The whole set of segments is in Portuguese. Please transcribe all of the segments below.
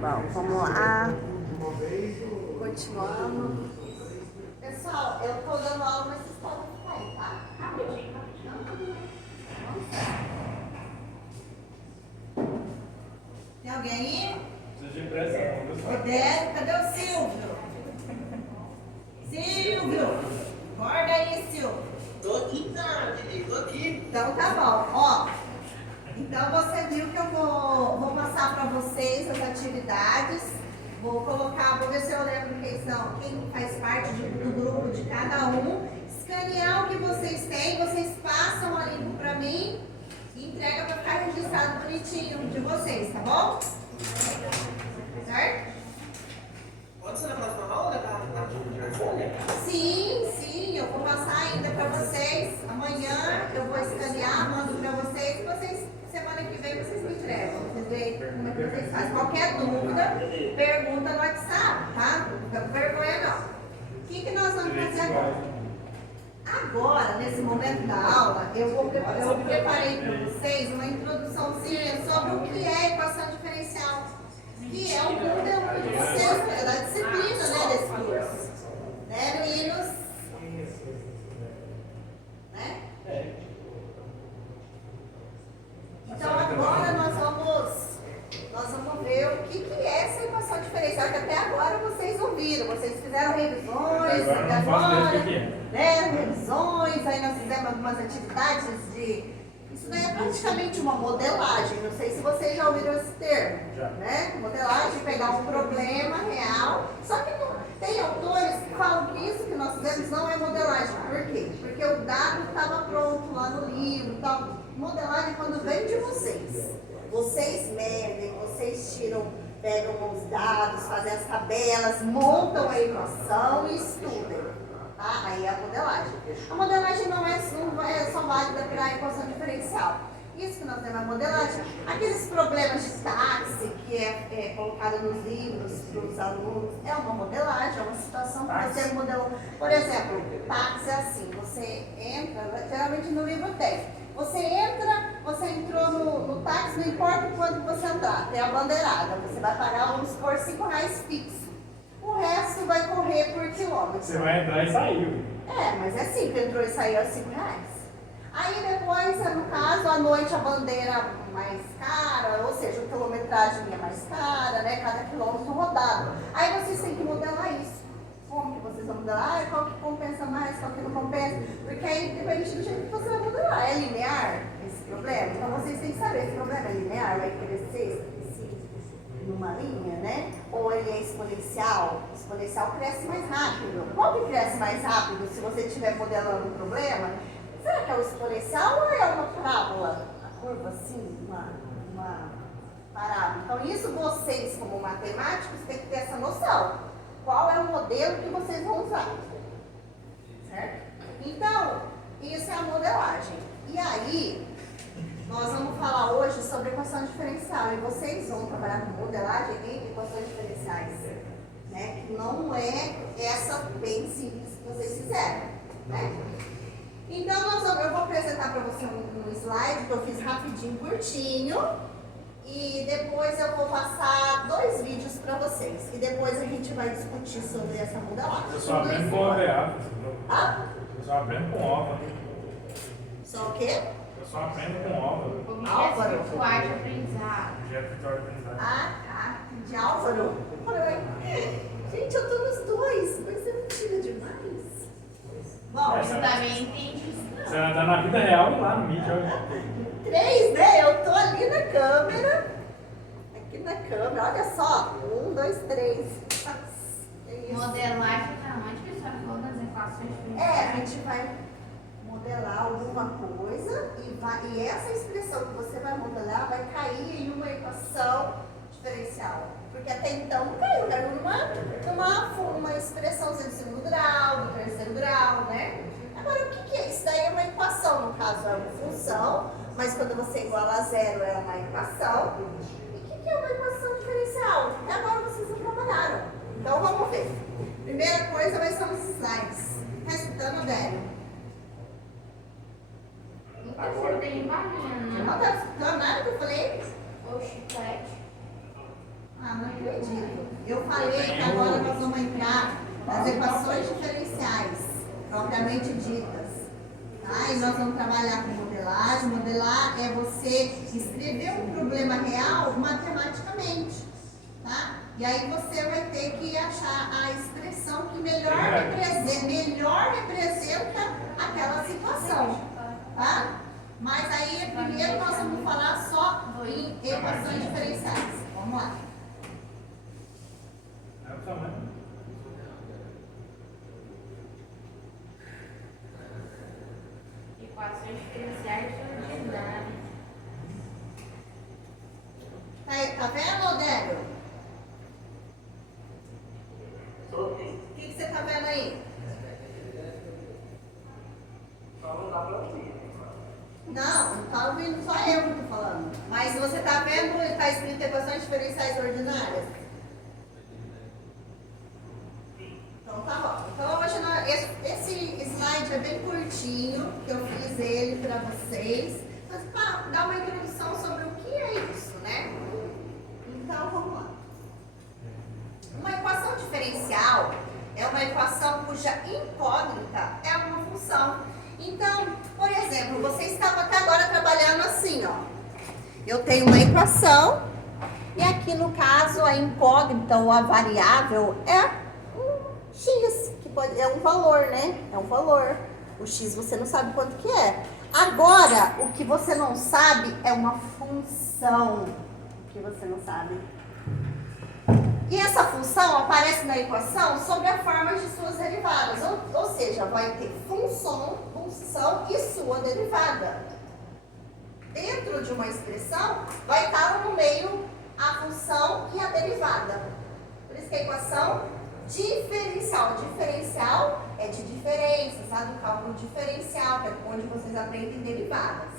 Bom, vamos lá. Continuando. Pessoal, eu tô dando aula, mas vocês podem ficar aí, tá? Rapidinho, rapidinho. Tem alguém aí? Preciso de impressão. Odete, cadê o Silvio? Silvio! Acorda aí, Silvio. Tô aqui, cara, tô aqui. Então tá bom, ó. Então você viu que eu vou passar para vocês as atividades. Vou ver se eu lembro quem faz parte do grupo de cada um. Escanear o que vocês têm, vocês passam ali para mim e entrega para ficar registrado bonitinho de vocês, tá bom? Certo? Pode ser na próxima aula, tá? Folha? Sim, eu vou passar ainda para vocês. Amanhã eu vou escanear, mando para vocês e vocês, semana que vem, vocês me entregam. Vocês veem como é que vocês fazem. Qualquer dúvida, pergunta no WhatsApp, tá? Não fica com vergonha não. O que nós vamos fazer agora? Agora, nesse momento da aula, eu preparei para vocês uma introduçãozinha sobre o que é equação diferencial. Que é o conteúdo de vocês, da disciplina, né, desse curso. Né, meninos? Né? Então agora nós vamos ver o que é essa equação diferencial, que até agora vocês ouviram, vocês fizeram revisões, até agora, né, revisões, aí nós fizemos algumas atividades de... Isso daí é praticamente uma modelagem, não sei se vocês já ouviram esse termo, né? Modelagem, pegar um problema real, só que não, tem autores que falam que isso que nós fizemos não é modelagem. Por quê? Porque o dado estava pronto lá no livro, então, modelagem quando vem de vocês. Vocês medem, vocês pegam os dados, fazem as tabelas, montam a equação e estudam. Tá? Aí é a modelagem. A modelagem não é só válida para a equação diferencial. Isso que nós temos a modelagem. Aqueles problemas de táxi que é colocado nos livros para os alunos, é uma modelagem, é uma situação que você modelou. Por exemplo, táxi é assim, você entra, geralmente no livro tem. Você entrou no táxi, não importa quanto você entrar, tem a bandeirada, você vai pagar, vamos supor, R$5 fixo. O resto vai correr por quilômetro. Você vai entrar e saiu. Mas é assim, que entrou e saiu é R$5. Aí depois, no caso, à noite a bandeira mais cara, ou seja, a quilometragem é mais cara, né? Cada quilômetro rodado. Aí vocês têm que modelar isso. Como que vocês vão modelar? Qual que compensa mais, qual que não compensa? Porque aí depende do jeito que você vai modelar. É linear esse problema? Então vocês têm que saber, esse problema é linear, vai crescer numa linha, né? Ou ele é exponencial? O exponencial cresce mais rápido. Qual que cresce mais rápido se você estiver modelando um problema? Será que é o exponencial ou é uma parábola? A curva assim, uma parábola. Então isso vocês, como matemáticos, têm que ter essa noção. Qual é o modelo que vocês vão usar? Certo? Então, isso é a modelagem. E aí, nós vamos falar hoje sobre equação diferencial. E vocês vão trabalhar com modelagem em equações diferenciais. Né? Que não é essa bem simples que vocês fizeram. Né? Então, eu vou apresentar para você um slide que eu fiz rapidinho, curtinho. E depois eu vou passar 2 vídeos para vocês. E depois a gente vai discutir sobre essa modelagem. Eu só aprendo com OVA. Eu só aprendo com OVA. Só o quê? Eu só aprendo com OVA. Álvaro. Virtual de aprendizado. Objeto virtual de aprendizagem. Tá. De Álvaro. Gente, eu tô nos 2. Vai ser mentira demais. Bom, Eu também entendi isso. Você tá na vida real e lá no Meet. Olha. 3, né? Eu tô ali na câmera. Aqui na câmera, olha só. 1, 2, 3. Modelagem tá onde que você falou das equações A gente vai modelar alguma coisa e essa expressão que você vai modelar vai cair em uma equação diferencial. Porque até então não caiu numa expressãozinha do segundo grau, do terceiro grau, né? Agora, o que é? Isso daí é uma equação, no caso é uma função, mas quando você iguala a zero é uma equação. E o que é uma equação diferencial? Até agora vocês não trabalharam. Então vamos ver. Primeira coisa vai ser os slides. Tá escutando, Délio? Nunca fui bem Não baiana. tá escutando nada que eu falei? Ou chiclete. Ah, não acredito. Eu falei que agora nós vamos entrar nas equações diferenciais, propriamente ditas. Tá? E nós vamos trabalhar com modelagem. Modelar é você escrever um problema real matematicamente. Tá? E aí você vai ter que achar a expressão que melhor representa aquela situação. Tá? Mas aí primeiro nós vamos falar só em equações diferenciais. Vamos lá. É o tamanho. Equações diferenciais ordinárias. Tá vendo, Odélio? Tô. O que você tá vendo aí? Só não dá pra ouvir. Não tá ouvindo, só eu que tô falando. Mas você tá vendo, tá escrito equações diferenciais ordinárias? Então tá bom. Então hoje esse slide é bem curtinho, que eu fiz ele para vocês, mas para dar uma introdução sobre o que é isso, né? Então vamos lá. Uma equação diferencial é uma equação cuja incógnita é uma função. Então, por exemplo, você estava até agora trabalhando assim, ó. Eu tenho uma equação e aqui no caso a incógnita ou a variável é um x, que é um valor, né? É um valor. O x você não sabe quanto que é. Agora, o que você não sabe é uma função. O que você não sabe. E essa função aparece na equação sob a forma de suas derivadas. Ou seja, vai ter função e sua derivada. Dentro de uma expressão, vai estar no meio a função e a derivada. Por isso que a equação diferencial. Diferencial é de diferença, sabe? O cálculo diferencial, que é onde vocês aprendem derivadas.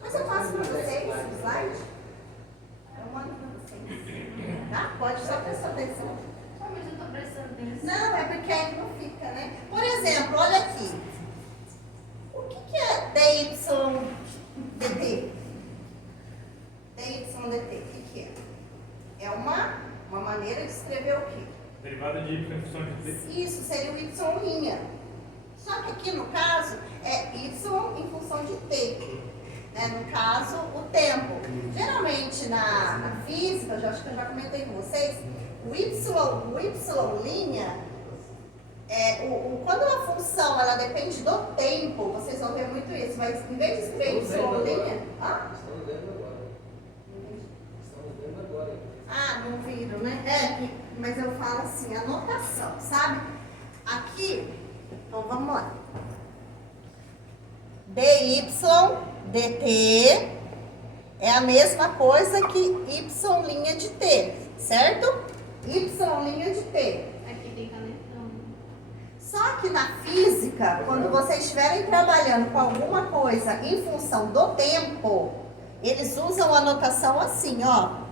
Mas eu passo para vocês o slide. Eu mando para vocês. Tá? Pode só prestar atenção. Só mas eu tô prestando atenção. Não, é porque aí não fica, né? Por exemplo, olha aqui. O que é DYDT? DYDT, o que é? É uma maneira de escrever o quê? Derivada de y em função de t. Isso seria o y'. Só que aqui no caso é y em função de t. Né? No caso, o tempo. Geralmente na física, eu acho que eu já comentei com vocês, o y', quando a função ela depende do tempo, vocês vão ver muito isso, mas em vez de escrever y'. Estamos vendo agora. Ah, não viram, né? Mas eu falo assim, a notação, sabe? Aqui, então vamos lá. dy dt é a mesma coisa que y' de t, certo? Y' de t. Aqui tem canetão. Só que na física, quando vocês estiverem trabalhando com alguma coisa em função do tempo, eles usam a notação assim, ó.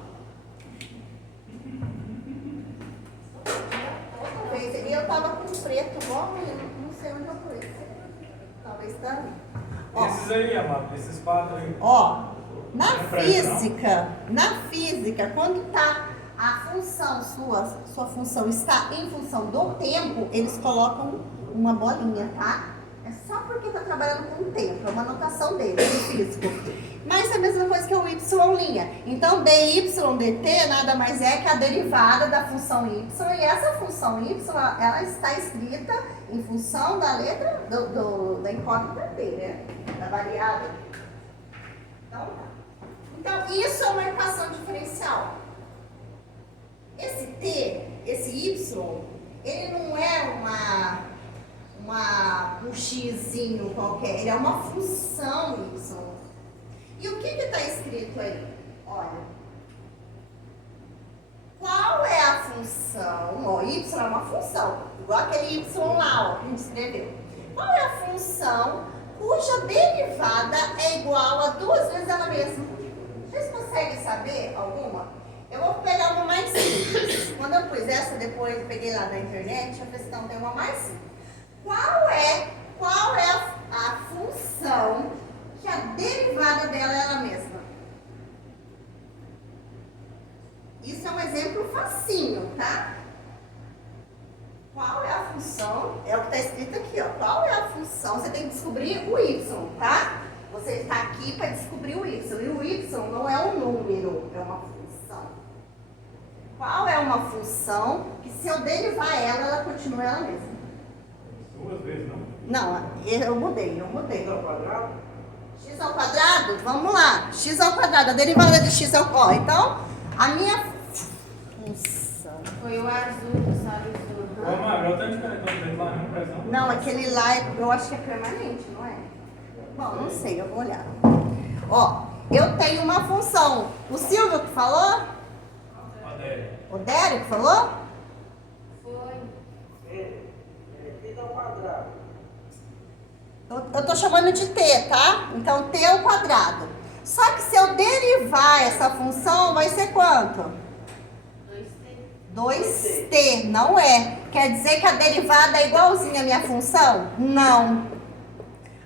E eu tava com preto igual ele, não sei onde eu pus. Talvez tá ali. Ó, Esses aí, amado, esses quatro aí. ó, na Não física, quando tá a função, sua função está em função do tempo, eles colocam uma bolinha, tá? É só porque tá trabalhando com o tempo, é uma notação deles, do físico. Mas é a mesma coisa que o y'. Então, dy dt nada mais é que a derivada da função y. E essa função y, ela está escrita em função da letra da incógnita t, né? Da variável. Então, tá. Então, isso é uma equação diferencial. Esse t, esse y, ele não é um xzinho qualquer, ele é uma função y. E o que está escrito aí? Olha, qual é a função? Ó, y é uma função, igual aquele y lá, ó, que a gente escreveu. Qual é a função cuja derivada é igual a duas vezes ela mesma? Vocês conseguem saber alguma? Eu vou pegar uma mais simples. Quando eu pus essa, depois eu peguei lá na internet, eu falei, não, tem uma mais simples. Qual é a função que a derivada dela é ela mesma? Isso é um exemplo facinho, tá? Qual é a função? É o que está escrito aqui, ó. Qual é a função? Você tem que descobrir o y, tá? Você está aqui para descobrir o y. E o y não é um número, é uma função. Qual é uma função que se eu derivar ela, ela continua ela mesma? 2 vezes, não? Não, eu mudei. X ao quadrado? X ao quadrado? Vamos lá. X ao quadrado, a derivada de x ao quadrado. Então, a minha função... Foi o azul que suavizou. Ô, Mário, olha o tanto de canetão que tem lá, não presta não? Não, aquele lá, eu acho que é permanente, não é? Bom, não sei, eu vou olhar. Ó, eu tenho uma função. O Silvio que falou? Adélia. O Dério que falou? Foi. X ao quadrado. Eu tô chamando de t, tá? Então, t ao quadrado. Só que se eu derivar essa função, vai ser quanto? 2t. 2t, não é. Quer dizer que a derivada é igualzinha à minha função? Não.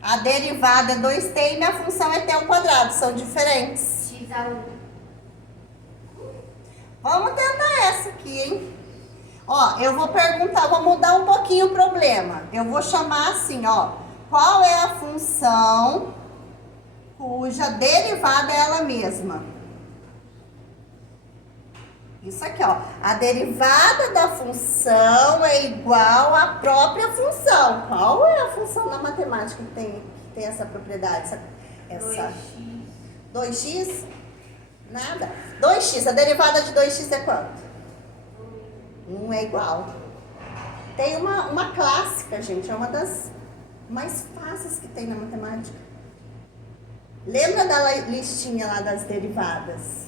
A derivada é 2t e minha função é t ao quadrado, são diferentes. X ao 1. Vamos tentar essa aqui, hein? Ó, eu vou perguntar, vou mudar um pouquinho o problema. Eu vou chamar assim, ó. Qual é a função cuja derivada é ela mesma? Isso aqui, ó. A derivada da função é igual à própria função. Qual é a função na matemática que tem essa propriedade? Essa 2x. 2x? Nada. 2x, a derivada de 2x é quanto? 1 é igual. Tem uma clássica, gente, é uma das mais fáceis que tem na matemática. Lembra da listinha lá das derivadas?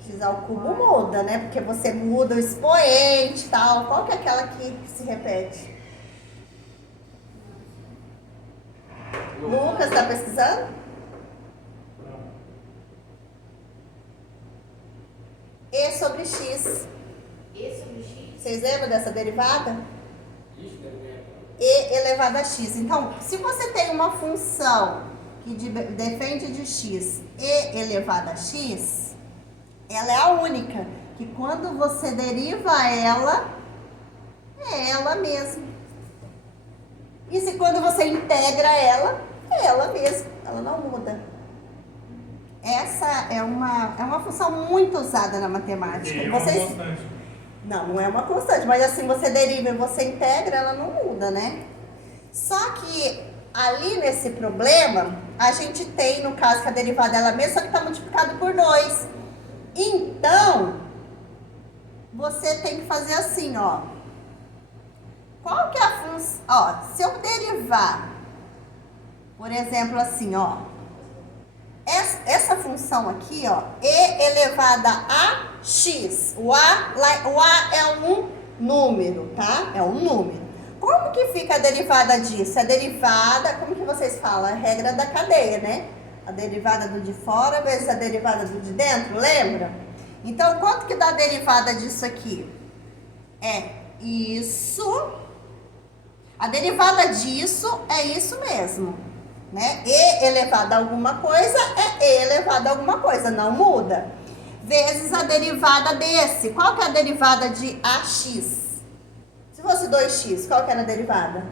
X ao cubo muda, né? Porque você muda o expoente e tal. Qual que é aquela que se repete? Lucas, tá pesquisando? Não. E sobre x. E sobre x? Vocês lembram dessa derivada? Ixi, deve ganhar. E elevado a x. Então, se você tem uma função que depende de x e elevado a x, ela é a única, que quando você deriva ela, é ela mesma. E se quando você integra ela, é ela mesma, ela não muda. Essa é uma função muito usada na matemática. E é uma Vocês... constante. Não é uma constante, mas assim, você deriva e você integra, ela não muda, né? Só que ali nesse problema, a gente tem, no caso, que a derivada é ela mesma, só que está multiplicado por 2. Então, você tem que fazer assim, ó. Qual que é a função? Ó, se eu derivar, por exemplo, assim, ó. Essa função aqui, ó, e elevada a x. O a é um número, tá? É um número. Como que fica a derivada disso? A derivada, como que vocês falam? A regra da cadeia, né? A derivada do de fora vezes a derivada do de dentro, lembra? Então, quanto que dá a derivada disso aqui? É isso. A derivada disso é isso mesmo, né? E elevado a alguma coisa é E elevado a alguma coisa, não muda. Vezes a derivada desse. Qual que é a derivada de AX? Se fosse 2x, qual que era a derivada?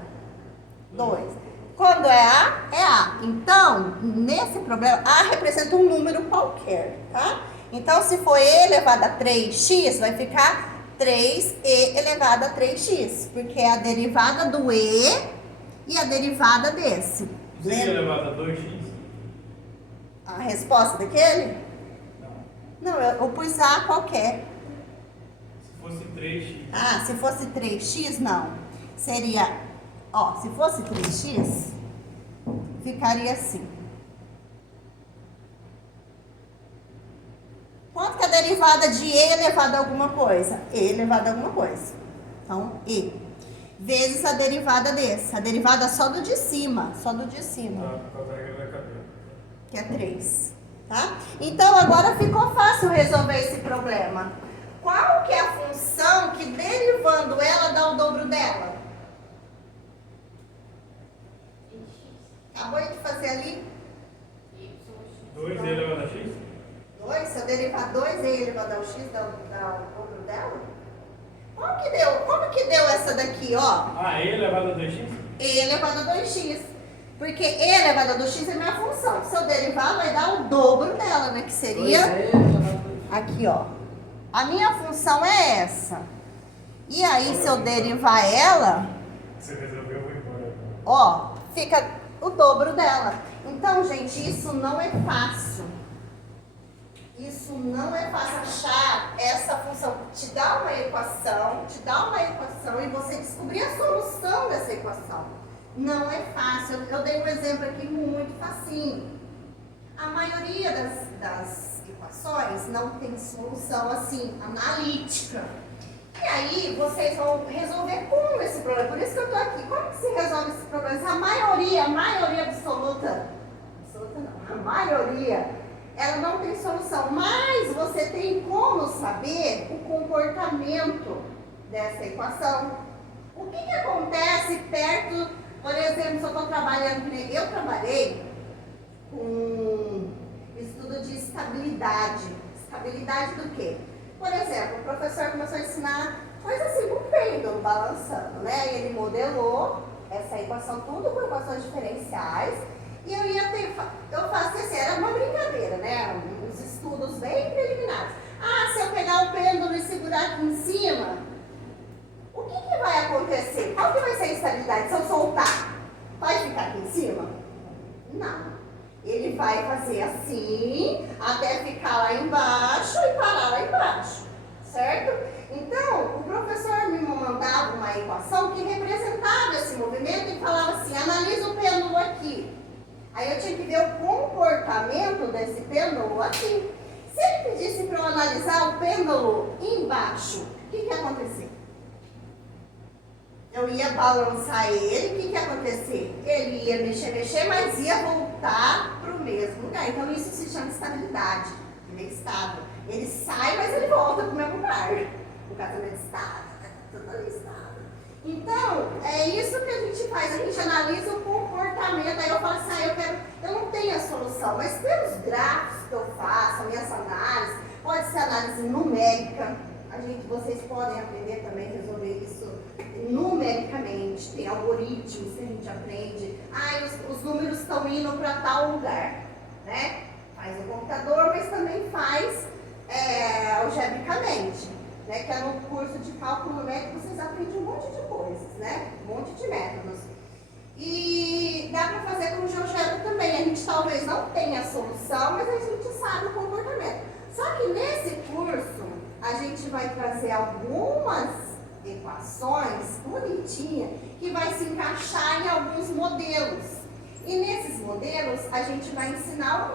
2. Quando é A, é A. Então, nesse problema, A representa um número qualquer, tá? Então, se for E elevado a 3x, vai ficar 3E elevado a 3x, porque é a derivada do E e a derivada desse. Não seria elevado a 2x? A resposta daquele? Não. Não, eu pus A qualquer. Se fosse 3x. Ah, se fosse 3x, não. Seria, ó, se fosse 3x, ficaria assim. Quanto que é a derivada de E elevado a alguma coisa? E elevado a alguma coisa. Então, E. Vezes a derivada desse. A derivada só do de cima. Só do de cima. Tá, por causa da regra da cadeia. Que é 3. Tá? Então, agora ficou fácil resolver esse problema. Qual que é a função que derivando ela dá o dobro dela? Acabou de fazer ali? 2 elevado a x? 2, se eu derivar 2e elevado ao x, dá o dobro dela? Como que deu essa daqui, ó? Ah, E elevado a 2x? E elevado a 2x. Porque E elevado a 2x é minha função. Se eu derivar, vai dar o dobro dela, né? Que seria... Aqui, ó. A minha função é essa. E aí, se eu derivar ela, Você resolveu, eu vou embora. ó, fica o dobro dela. Então, gente, isso não é fácil. Isso não é fácil achar essa função. Te dá uma equação e você descobrir a solução dessa equação. Não é fácil. Eu dei um exemplo aqui muito facinho. A maioria das equações não tem solução assim, analítica. E aí, vocês vão resolver como esse problema? Por isso que eu estou aqui. Como que se resolve esse problema? A maioria absoluta não, a maioria, ela não tem solução. Mas você tem como saber o comportamento dessa equação. O que acontece perto, por exemplo, se eu estou trabalhando, eu trabalhei com estudo de estabilidade. Estabilidade do quê? Por exemplo, o professor começou a ensinar coisa assim, um pêndulo balançando, né? E ele modelou essa equação, tudo com equações diferenciais. E eu fazia assim, era uma brincadeira, né? Uns estudos bem preliminares. Ah, se eu pegar o pêndulo e segurar aqui em cima, o que vai acontecer? Qual que vai ser a estabilidade? Se eu soltar, vai ficar aqui em cima? Não. Ele vai fazer assim, até ficar lá embaixo e parar lá embaixo, certo? Então, o professor me mandava uma equação que representava esse movimento e falava assim, analisa o pêndulo aqui. Aí eu tinha que ver o comportamento desse pêndulo aqui. Se ele pedisse para eu analisar o pêndulo embaixo, o que ia acontecer? Eu ia balançar ele, o que ia acontecer? Ele ia mexer, mas ia voltar para o mesmo lugar. Então isso se chama estabilidade. Ele é estável. Ele sai, mas ele volta para o mesmo lugar. O casamento estável, tudo ali estável. Então, é isso que a gente faz. A gente analisa o comportamento. Aí eu falo assim, eu não tenho a solução, mas pelos gráficos que eu faço, as minhas análises, pode ser análise numérica. Vocês podem aprender também a resolver isso numericamente. Tem algoritmos que a gente aprende. Os números estão indo para tal lugar, né? Faz no computador, mas também faz algebricamente, né? Que é no curso de cálculo numérico, vocês aprendem um monte de coisas, né? Um monte de métodos. E dá para fazer com GeoGebra também. A gente talvez não tenha a solução, mas a gente sabe o comportamento. Só que nesse curso, a gente vai trazer algumas equações bonitinhas que vai se encaixar em alguns modelos. E nesses modelos, a gente vai ensinar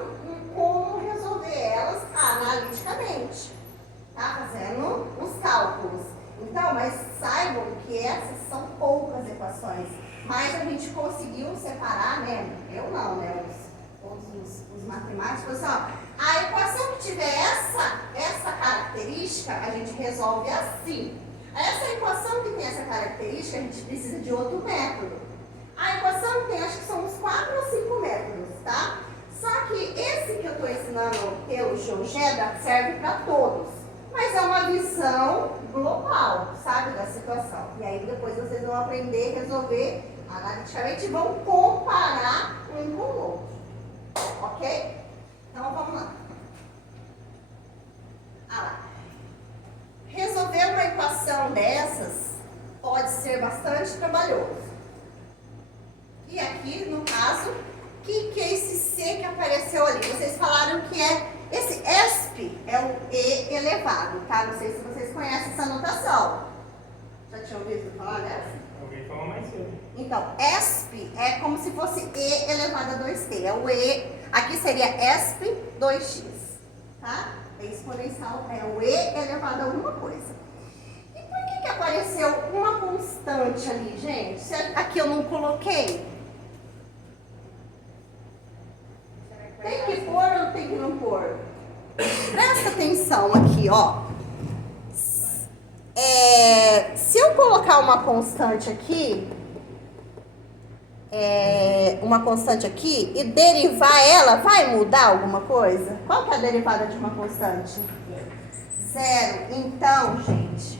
como resolver elas analiticamente, tá? Fazendo os cálculos. Então, mas saibam que essas são poucas equações. Mas a gente conseguiu separar, né? Eu não, né? Os matemáticos, assim, ó, a equação que tiver essa característica, a gente resolve assim. Essa equação que tem essa característica, a gente precisa de outro método. A equação tem, acho que são uns 4 ou 5 métodos, tá? Só que esse que eu estou ensinando pelo GeoGebra serve para todos. Mas é uma visão global, sabe, da situação. E aí depois vocês vão aprender a resolver analiticamente e vão comparar um com o outro. Ok? Então vamos lá. Resolver uma equação dessas pode ser bastante trabalhoso. E aqui, no caso, o que é esse C que apareceu ali? Vocês falaram que esse ESP é o E elevado, tá? Não sei se vocês conhecem essa notação. Já tinham ouvido falar dessa? Alguém falou mais cedo. Então, ESP é como se fosse E elevado a 2t. É o E, aqui seria ESP 2x, tá? É exponencial, é o E elevado a alguma coisa. E por que apareceu uma constante ali, gente? Aqui eu não coloquei. Tem que pôr ou tem que não pôr? Presta atenção aqui, ó. Se eu colocar uma constante aqui, uma constante aqui e derivar ela, vai mudar alguma coisa? Qual que é a derivada de uma constante? Zero. Então, gente,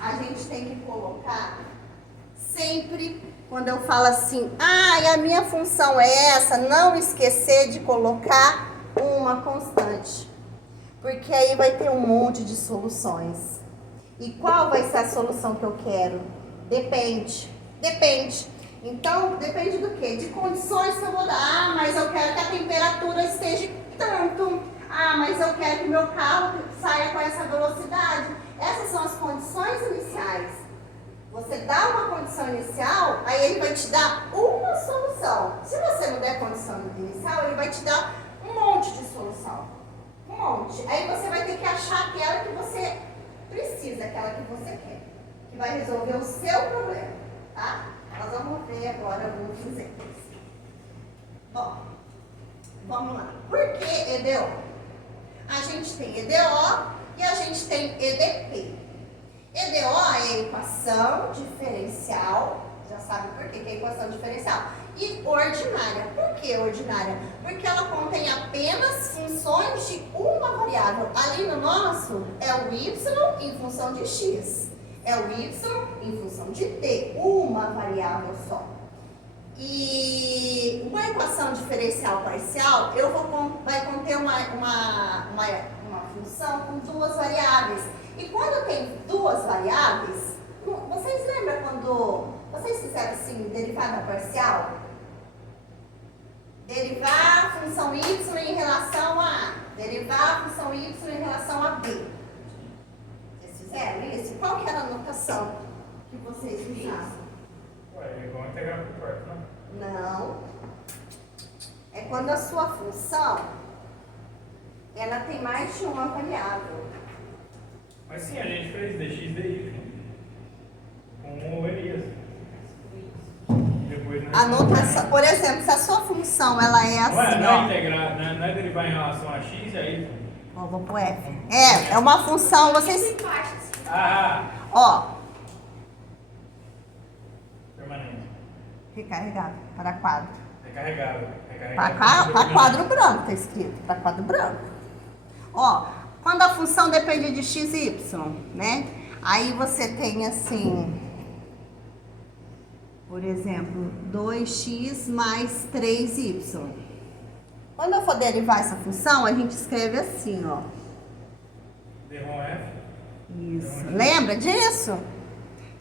a gente tem que colocar sempre, quando eu falo assim, e a minha função é essa, não esquecer de colocar uma constante. Porque aí vai ter um monte de soluções. E qual vai ser a solução que eu quero? Depende. Então, depende do quê? De condições que eu vou dar. Mas eu quero que a temperatura esteja tanto. Mas eu quero que meu carro saia com essa velocidade. Essas são as condições iniciais. Você dá uma condição inicial, aí ele vai te dar uma solução. Se você não der condição inicial, ele vai te dar um monte de solução. Um monte. Aí você vai ter que achar aquela que você precisa, aquela que você quer. Que vai resolver o seu problema, tá? Nós vamos ver agora alguns exemplos. Bom, vamos lá. Por que EDO? A gente tem EDO e a gente tem EDP. EDO é equação diferencial, já sabe por que é equação diferencial, e ordinária. Por que ordinária? Porque ela contém apenas funções de uma variável. Ali no nosso é o y em função de x, é o y em função de t, uma variável só. E uma equação diferencial parcial vai conter uma função com duas variáveis. E quando tem duas variáveis, vocês lembram quando vocês fizeram assim, derivada parcial? Derivar a função y em relação a A. Derivar a função y em relação a B. Vocês fizeram isso? Qual que era a notação que vocês usavam? É igual integrar por quarto, não? Não. É quando a sua função, ela tem mais de uma variável. Mas sim, a gente fez dx, dy. Com o Elias. Depois, A notação, por exemplo, se a sua função ela é assim, não é integrar, não é derivar em relação a x, aí... vou pro F. É uma função, vocês... Permanente. Recarregado para quadro. Recarregado. Para quadro branco, tá escrito. Para quadro branco. Quando a função depende de x e y, né? Aí você tem assim, por exemplo, 2x mais 3y. Quando eu for derivar essa função, a gente escreve assim, ó. Derrom F. Isso. Lembra disso?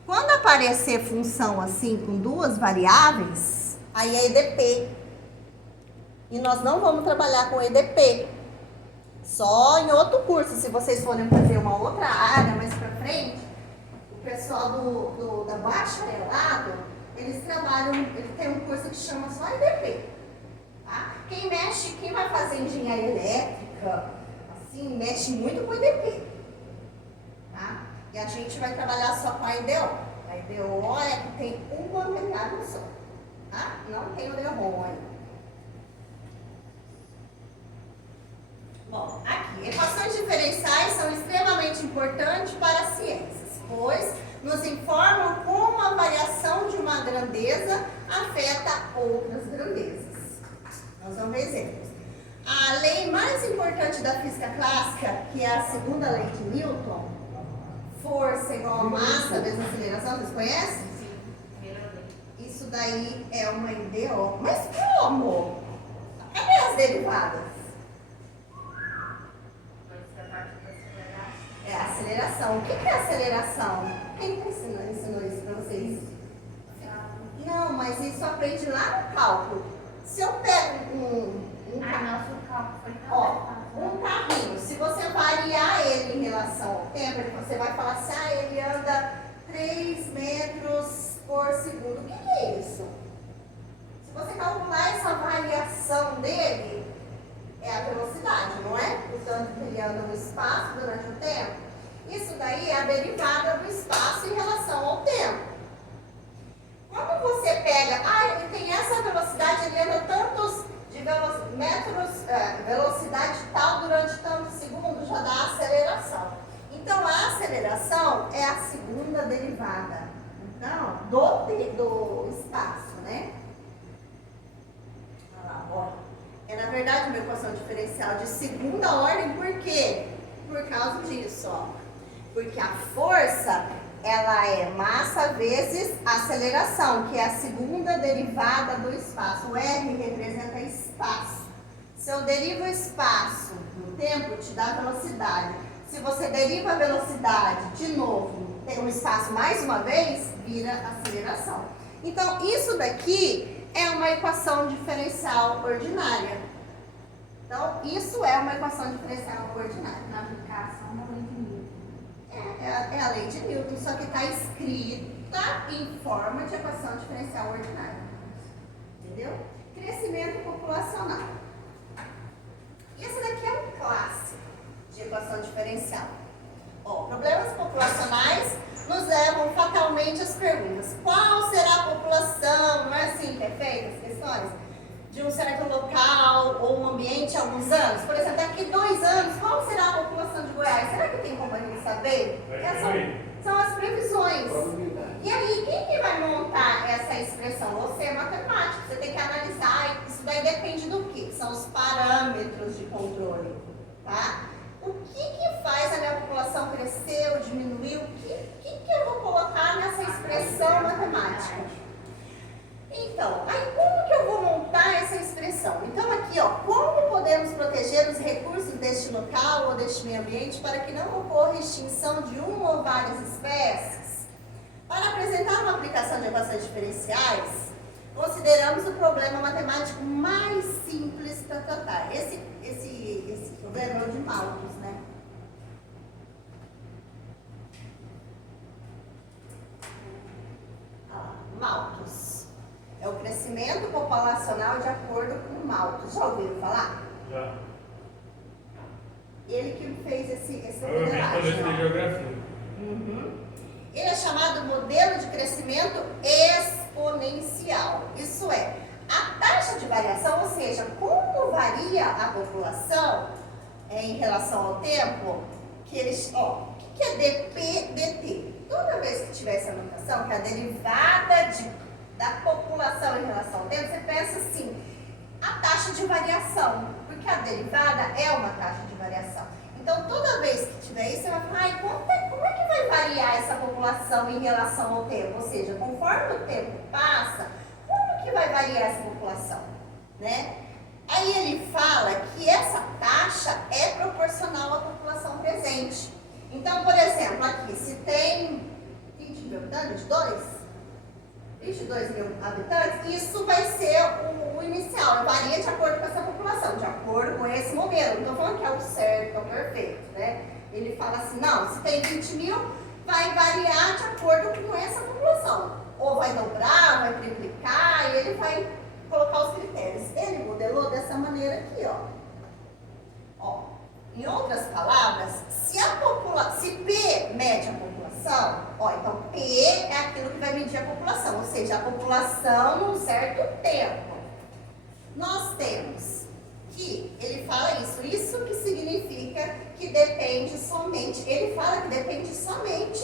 Quando aparecer função assim com duas variáveis, aí é EDP. E nós não vamos trabalhar com EDP. Só em outro curso, se vocês forem fazer uma outra área mais pra frente, o pessoal da bacharelado, eles tem um curso que chama só EDP. Tá? Quem vai fazer engenharia elétrica, assim, mexe muito com EDP. Tá? E a gente vai trabalhar só com a EDO. A EDO é que tem uma variável só. Tá? Não tem o derrom aí. Bom, aqui, equações diferenciais são extremamente importantes para as ciências, pois nos informam como a variação de uma grandeza afeta outras grandezas. Nós vamos ver exemplos. A lei mais importante da física clássica, que é a segunda lei de Newton, força igual a massa vezes aceleração, vocês conhecem? Sim, Isso daí é uma EDO. Mas como? Cadê as derivadas? É a aceleração. O que é aceleração? Quem ensinou isso para vocês? Não, mas isso aprende lá no cálculo. Se eu pego um carrinho, se você variar ele em relação ao tempo, você vai falar assim, ele anda 3 metros por segundo. O que é isso? Se você calcular essa variação dele, é a velocidade, não é? O tanto que ele anda no espaço durante o tempo. Isso daí é a derivada do espaço em relação ao tempo. Quando você pega, ele tem essa velocidade, ele anda tantos de velocidade tal durante tantos segundos, já dá a aceleração. Então, a aceleração é a segunda derivada. Então, do espaço, né? verdade, uma equação diferencial de segunda ordem, por quê? Por causa disso, ó. Porque a força, ela é massa vezes aceleração, que é a segunda derivada do espaço. O R representa espaço. Se eu derivo o espaço no tempo, te dá velocidade. Se você deriva a velocidade de novo, tem um espaço mais uma vez, vira aceleração. Então, isso daqui é uma equação diferencial ordinária. Então, isso é uma equação diferencial ordinária. Na aplicação da lei de Newton. É a lei de Newton, só que está escrita em forma de equação diferencial ordinária. Entendeu? Crescimento populacional. Esse daqui é um clássico de equação diferencial. Ó, problemas populacionais nos levam fatalmente às perguntas. Qual será a população, não é assim que é feita as questões? De um certo local ou um ambiente há alguns anos? Por exemplo, daqui 2 anos, qual será a população de Goiás? Será que tem como a gente saber? Essas são as previsões. Probabilidade. E aí, quem que vai montar essa expressão? Você é matemático, você tem que analisar, isso daí depende do quê? São os parâmetros de controle, tá? O que faz a minha população crescer ou diminuir? O que eu vou colocar nessa expressão matemática? Então, aí como que eu vou montar essa expressão? Então aqui, ó, como podemos proteger os recursos deste local ou deste meio ambiente para que não ocorra extinção de uma ou várias espécies? Para apresentar uma aplicação de equações diferenciais, consideramos o problema matemático mais simples para tratar. Esse problema é o de Malthus, né? Malthus. É o crescimento populacional de acordo com Malthus. Já ouviram falar? Já. Ele que fez esse Provavelmente quando eu estudei geografia. Ele é chamado modelo de crescimento exponencial. Isso é, a taxa de variação, ou seja, como varia a população em relação ao tempo, que eles, ó, o que é dp dt? Toda vez que tiver essa notação, que é a derivada da população em relação ao tempo, você pensa assim, a taxa de variação, porque a derivada é uma taxa de variação. Então, toda vez que tiver isso, você vai falar, ai, como é que vai variar essa população em relação ao tempo? Ou seja, conforme o tempo passa, como que vai variar essa população? Né? Aí ele fala que essa taxa é proporcional à população presente. Então, por exemplo, aqui, se tem 20 mil habitantes, 22 mil habitantes, isso vai ser o inicial, varia de acordo com essa população, de acordo com esse modelo. Não estou falando que é o certo, é o perfeito, né? Ele fala assim, não, se tem 20 mil, vai variar de acordo com essa população. Ou vai dobrar, vai triplicar, e ele vai colocar os critérios. Ele modelou dessa maneira aqui, ó. Em outras palavras, se P mede a população, ó, então P é aquilo que vai medir a população, ou seja, a população num certo tempo. Nós temos que, ele fala isso que significa que depende somente, ele fala que depende somente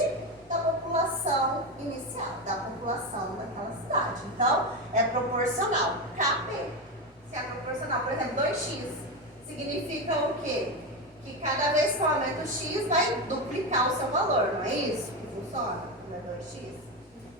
da população inicial, da população daquela cidade. Então, é proporcional, KP. Se é proporcional, por exemplo, 2x, significa o quê? Que cada vez que eu aumento o x, vai duplicar o seu valor, não é isso que funciona? Não é 2x?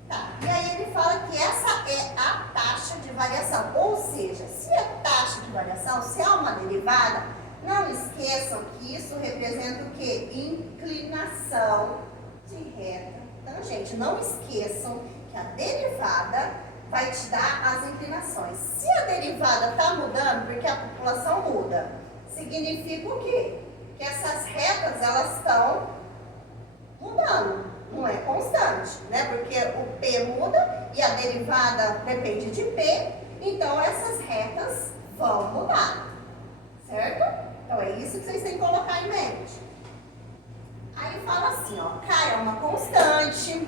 Tá. E aí ele fala que essa é a taxa de variação. Ou seja, se é taxa de variação, se é uma derivada, não esqueçam que isso representa o quê? Inclinação de reta tangente. Não esqueçam que a derivada vai te dar as inclinações. Se a derivada está mudando, porque a população muda, significa o quê? Que essas retas, elas estão mudando, não é constante, né? Porque o P muda e a derivada depende de P, então essas retas vão mudar, certo? Então é isso que vocês têm que colocar em mente. Aí fala assim, ó, K é uma constante,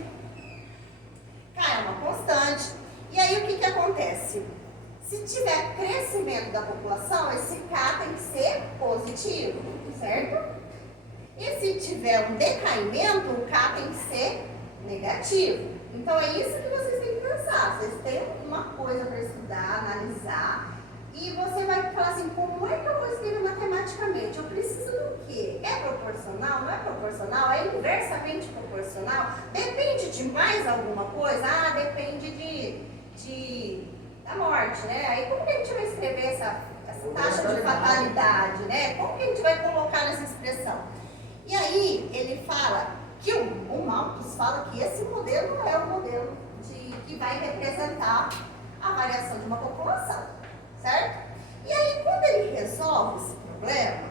e aí o que acontece? Se tiver crescimento da população, esse K tem que ser positivo, certo? E se tiver um decaimento, o K tem que ser negativo. Então é isso que vocês têm que pensar. Vocês têm uma coisa para estudar, analisar, e E você vai falar assim, como é que eu vou escrever matematicamente? Eu preciso do quê? É proporcional? Não é proporcional? É inversamente proporcional? Depende de mais alguma coisa? Ah, depende da morte, né? Aí como que a gente vai escrever essa taxa de fatalidade, né? Como que a gente vai colocar nessa expressão? E aí ele fala que o Malthus fala que esse modelo não é o modelo que vai representar a variação de uma população, certo? E aí quando ele resolve esse problema,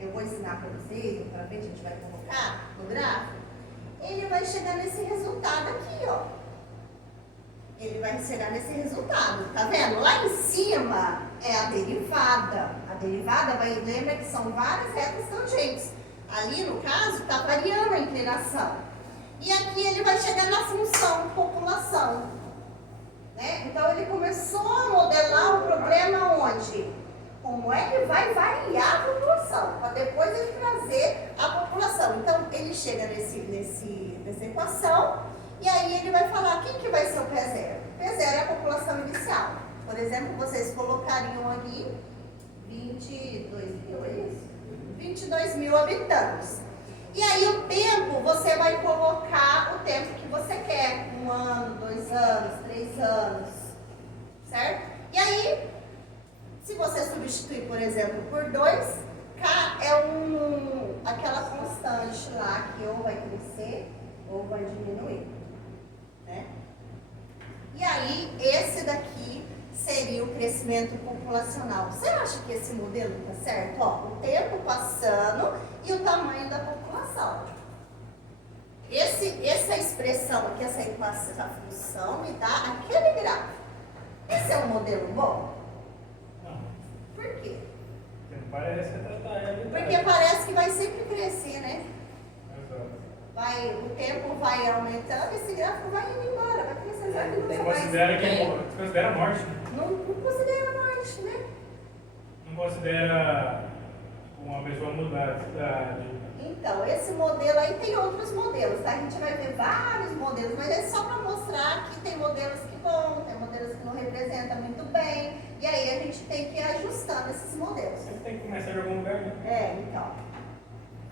eu vou ensinar para vocês, para ver, a gente vai colocar no gráfico, ele vai chegar nesse resultado aqui, ó. Ele vai chegar nesse resultado, tá vendo? Lá em cima é a derivada. A derivada, lembra que são várias retas tangentes. Ali, no caso, está variando a inclinação. E aqui ele vai chegar na função população. Né? Então, ele começou a modelar o problema onde? Como é que vai variar a população? Para depois ele trazer a população. Então, ele chega nessa equação. E aí ele vai falar, quem que vai ser o P0? O P0 é a população inicial. Por exemplo, vocês colocariam aqui 22 mil, é isso? 22 mil habitantes. E aí o tempo, você vai colocar o tempo que você quer. 1 ano, 2 anos, 3 anos. Certo? E aí, se você substituir, por exemplo, por 2, K é aquela constante lá que ou vai crescer ou vai diminuir. Né? E aí, esse daqui seria o crescimento populacional. Você acha que esse modelo está certo? Ó, o tempo passando e o tamanho da população. Essa expressão aqui, essa equação, essa função, me dá aquele gráfico. Esse é um modelo bom? Não. Por quê? Porque não parece retratar ele. Porque parece que vai sempre crescer, né? Exato. O tempo vai aumentando e esse gráfico vai indo embora, vai crescendo. Vai que nunca mais. Você considera a morte, né? Não considera morte, né? Não considera uma pessoa mudar de cidade. Então, esse modelo aí tem outros modelos, tá? A gente vai ver vários modelos, mas é só para mostrar que tem modelos que vão, tem modelos que não representam muito bem, e aí a gente tem que ir ajustando esses modelos. Você tem que começar de algum lugar, né? É, então.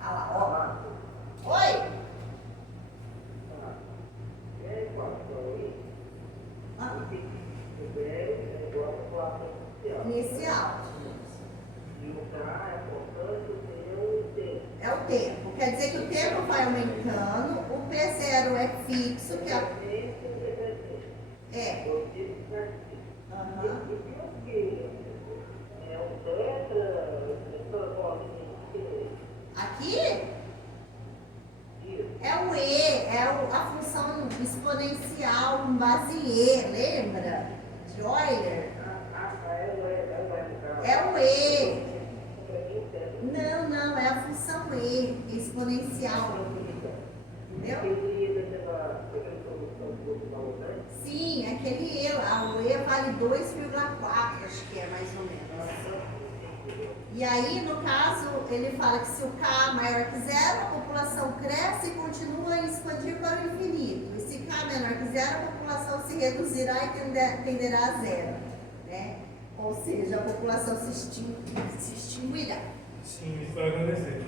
Olha lá, ó. Oi? Inicial. É o tempo. Quer dizer que o tempo vai aumentando, o P0 é fixo, que é. Aqui é o E, a função exponencial com base E, lembra? De Euler. É o E. Não, é a função E, exponencial. Entendeu? Sim, aquele E lá, o E vale 2,4, acho que é mais ou menos. E aí, no caso, ele fala que se o K maior que 0, a população cresce e continua a expandir para o infinito. E se K menor que 0, a população se reduzirá e tenderá a 0. Né? Ou seja, a população se extinguirá. Sim, isso vai acontecer.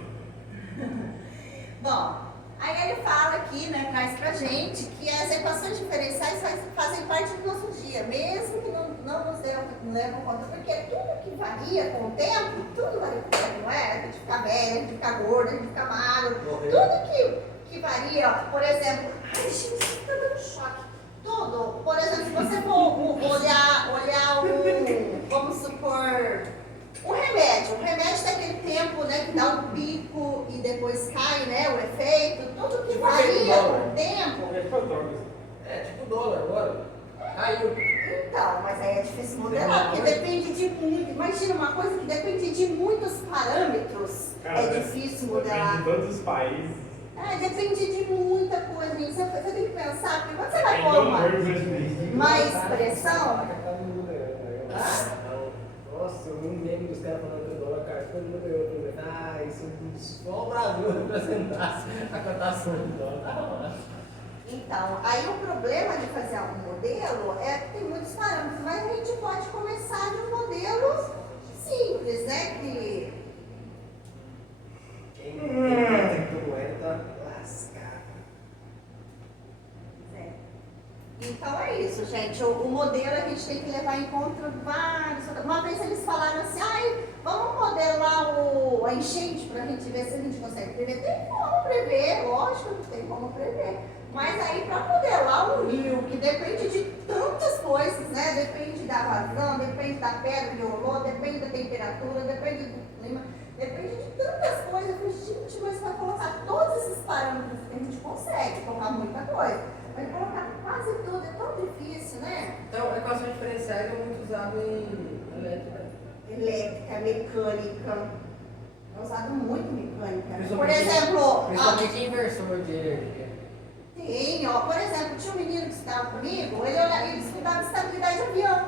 Bom, aí ele fala aqui, né, traz pra gente que as equações diferenciais fazem parte do nosso dia, mesmo que não nos levam conta, porque tudo que varia com o tempo, tudo varia com o tempo, não é? A gente fica velho, a gente fica gordo, a gente fica magro, tudo que varia, ó, por exemplo, ai gente, isso tá dando choque. Tudo, por exemplo, se você for olhar vamos supor, o remédio daquele tempo, né, que dá um pico e depois cai, né, o efeito, tudo que varia com o tempo. É tipo dólar agora. Caiu. Então, mas aí é difícil modelar, porque depende de muito, imagina uma coisa que depende de muitos parâmetros, Cara, é difícil modelar. Depende de todos os países. Depende de muita coisa, gente. Você tem que pensar, porque quando você vai Depende pôr do humor do brasileiro. uma expressão, Nossa, eu vi um meme dos caras falando que o dólar caiu, todo mundo ganhou. Isso só o Brasil representasse a cotação do dólar. então, aí o problema de fazer um modelo é que tem muitos parâmetros, mas a gente pode começar de um modelo simples, né? Que Quem tem tudo é, tá lascado. é. Então é isso, gente. O modelo a gente tem que levar em conta vários. Uma vez eles falaram assim, ai, vamos modelar a enchente para a gente ver se a gente consegue prever. Tem como prever, lógico que tem como prever. Mas aí para modelar um rio, que depende de tantas coisas, né? Depende da vazão, depende da pedra que rolou, depende da temperatura, depende do clima, depende de tantas coisas. Eu falei, gente, mas para colocar todos esses parâmetros que a gente consegue, colocar muita coisa. Mas colocar quase tudo é tão difícil, né? Então, equação diferencial é muito usado em elétrica. Elétrica, mecânica. É usado muito em mecânica. Por Principalmente- exemplo, Principalmente inversor de energia. tem, ó, por exemplo, tinha um menino que estudava comigo, ele estudava estabilidade de avião.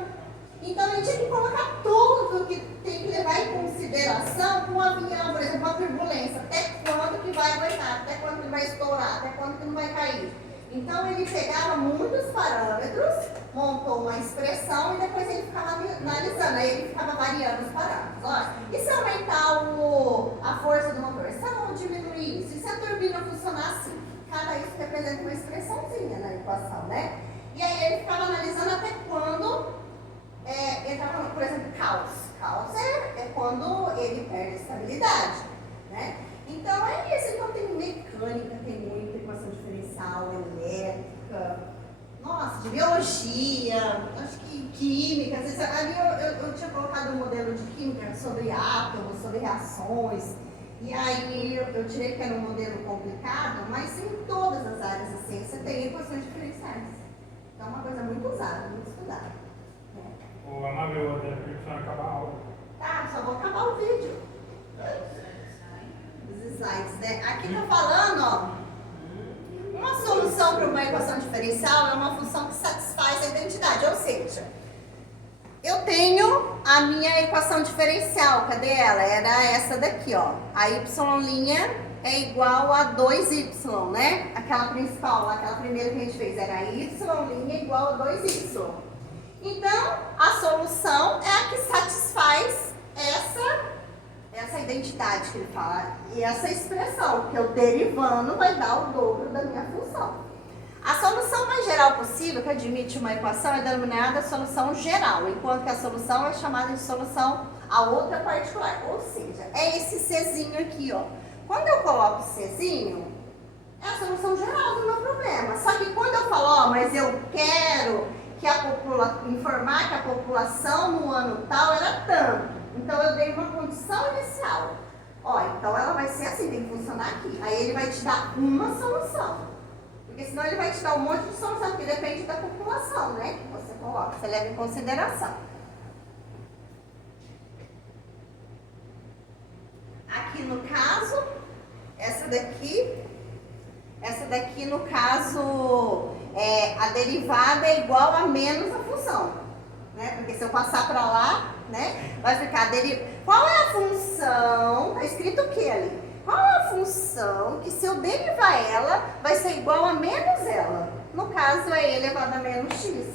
Então ele tinha que colocar tudo que tem que levar em consideração com o avião, por exemplo, a turbulência, até quando que vai aguentar, até quando que vai estourar, até quando que não vai cair. Então ele pegava muitos parâmetros, montou uma expressão e depois ele ficava analisando, aí ele ficava variando os parâmetros. Olha, e se aumentar a força do motor? Se eu diminuir isso? E se a turbina funcionar assim? Cada isso representa uma expressãozinha na equação, né? E aí ele ficava analisando até quando entrava, por exemplo, caos. Caos é quando ele perde a estabilidade, né? Então é isso. Então tem mecânica, tem muita equação diferencial, elétrica, nossa, de biologia, acho que química. Às vezes, ali eu tinha colocado um modelo de química sobre átomos, sobre reações. E aí eu tirei que era um modelo complicado, mas em todas as áreas da ciência tem equações diferenciais. Então é uma coisa muito usada, muito estudada. O Amável, até precisa acabar a aula. Tá, só vou acabar o vídeo. Os slides, né? Aqui tá falando, ó, uma solução para uma equação diferencial é uma função que satisfaz a identidade, ou seja, eu tenho a minha equação diferencial, cadê ela? Era essa daqui, ó. A y' é igual a 2y, né? Aquela principal, aquela primeira que a gente fez, era y' igual a 2y. Então, a solução é a que satisfaz essa identidade que ele fala, e essa expressão, que eu derivando vai dar o dobro da minha função. A solução mais geral possível, que admite uma equação, é denominada solução geral, enquanto que a solução é chamada de solução a outra particular. Ou seja, é esse Czinho aqui, ó. Quando eu coloco Czinho, é a solução geral do meu problema. Só que quando eu falo, ó, mas eu quero que informar que a população no ano tal era tanto. Então eu dei uma condição inicial. Ó, então ela vai ser assim, tem que funcionar aqui. Aí ele vai te dar uma solução. Porque senão ele vai te dar um monte de solução, que depende da população, né? Que você coloca, você leva em consideração. Aqui no caso, essa daqui no caso, a derivada é igual a menos a função, né? Porque se eu passar para lá, né, vai ficar Qual é a função? Tá escrito o que ali? Qual é a função que se eu derivar ela, vai ser igual a menos ela? No caso é e elevado a menos x,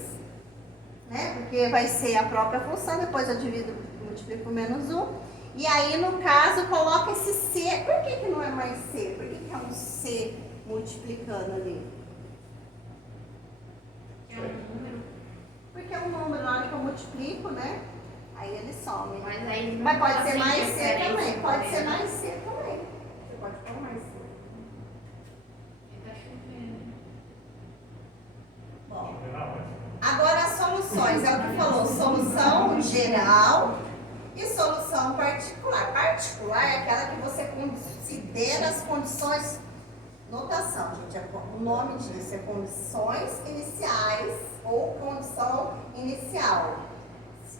né? Porque vai ser a própria função, depois eu divido, multiplico por menos 1. E aí, no caso, coloca esse c. Por que não é mais c? Por que é um c multiplicando ali? É um número. Porque é um número, na hora que eu multiplico, né? Aí ele some. Mas aí Mas pode ser assim, mais c diferença, também. Pode né? ser mais c também. Você pode pôr mais c. Tá chovendo. Bom, Não, agora as soluções. É o que falou. Solução geral e solução particular. Particular é aquela que você considera as condições. Notação, gente. O nome disso é condições iniciais ou condição inicial.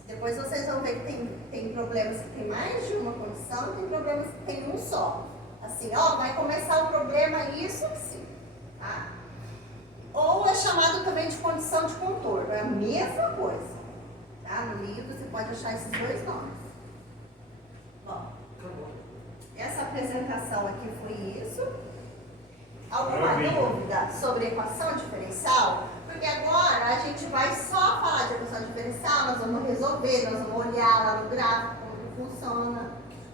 Depois vocês vão ver que tem problemas que tem mais de uma condição e tem problemas que tem um só. Assim, ó, vai começar o problema isso assim, tá? Ou é chamado também de condição de contorno, é a mesma coisa. Tá? No livro você pode achar esses dois nomes. Bom, essa apresentação aqui foi isso. Alguma dúvida sobre equação diferencial? Porque agora a gente vai só falar de equação diferencial, nós vamos resolver, nós vamos olhar lá no gráfico como funciona.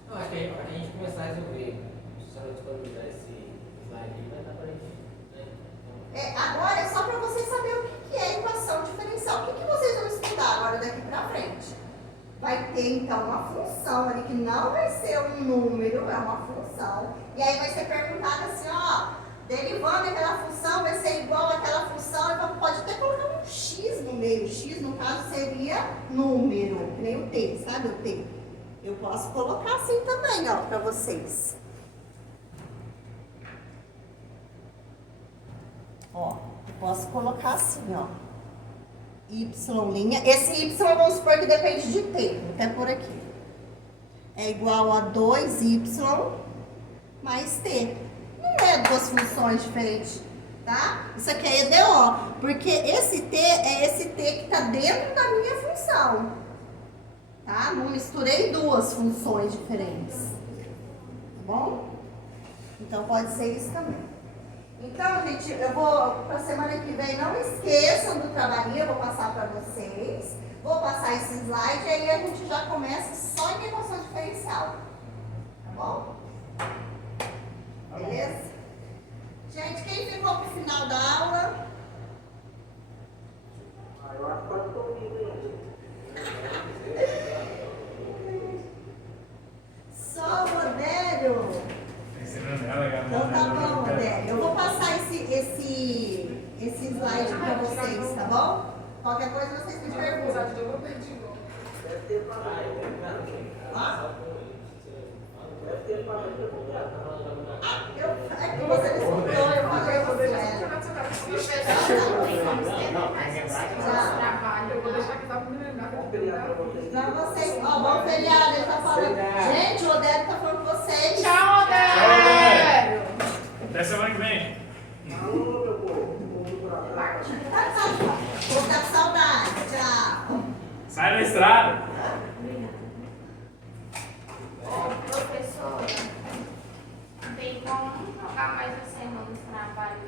Não, acho que a gente começar a resolver, se a senhora disponibilizar esse slide aí, vai dar pra gente, né? Agora é só para vocês saberem o que é equação diferencial. O que vocês vão estudar agora daqui para frente? Vai ter então uma função ali que não vai ser um número, é uma função. E aí vai ser perguntado assim, ó, derivando aquela função vai ser igual àquela função, então pode até colocar um x no meio. X no caso seria número, que nem o t, sabe o t? Eu posso colocar assim também, ó, para vocês. Ó, eu posso colocar assim, ó. Y'. Esse Y vamos supor que depende de t, até por aqui. É igual a 2y mais t. Não é duas funções diferentes, tá? Isso aqui é EDO, porque esse t é esse t que está dentro da minha função. Tá? Não misturei duas funções diferentes. Tá bom? Então pode ser isso também. Então, gente, eu vou, para a semana que vem, não esqueçam do trabalhinho, eu vou passar para vocês. Vou passar esse slide e aí a gente já começa só em equação diferencial. Tá bom? Beleza? Gente, quem ficou pro final da aula? Eu acho que pode comigo ainda. Só o Rodério. Ensinando ela, galera. Então tá bom, Rodério. Eu vou passar esse slide para vocês, tá bom? Qualquer coisa vocês me perguntam. Deve ter falado. Deve ter falado que eu vou gravar. É que você me escutou, eu falei com você. Eu vou deixar aqui só pra me lembrar. Pra vocês, ó, bom feriado, ele tá falando. Gente, o Odélio tá falando com vocês. Tchau, Odélio! Até semana que vem. Alô, meu povo. Vamos pro abraço. Vou ficar com saudade. Tchau. Sai da estrada.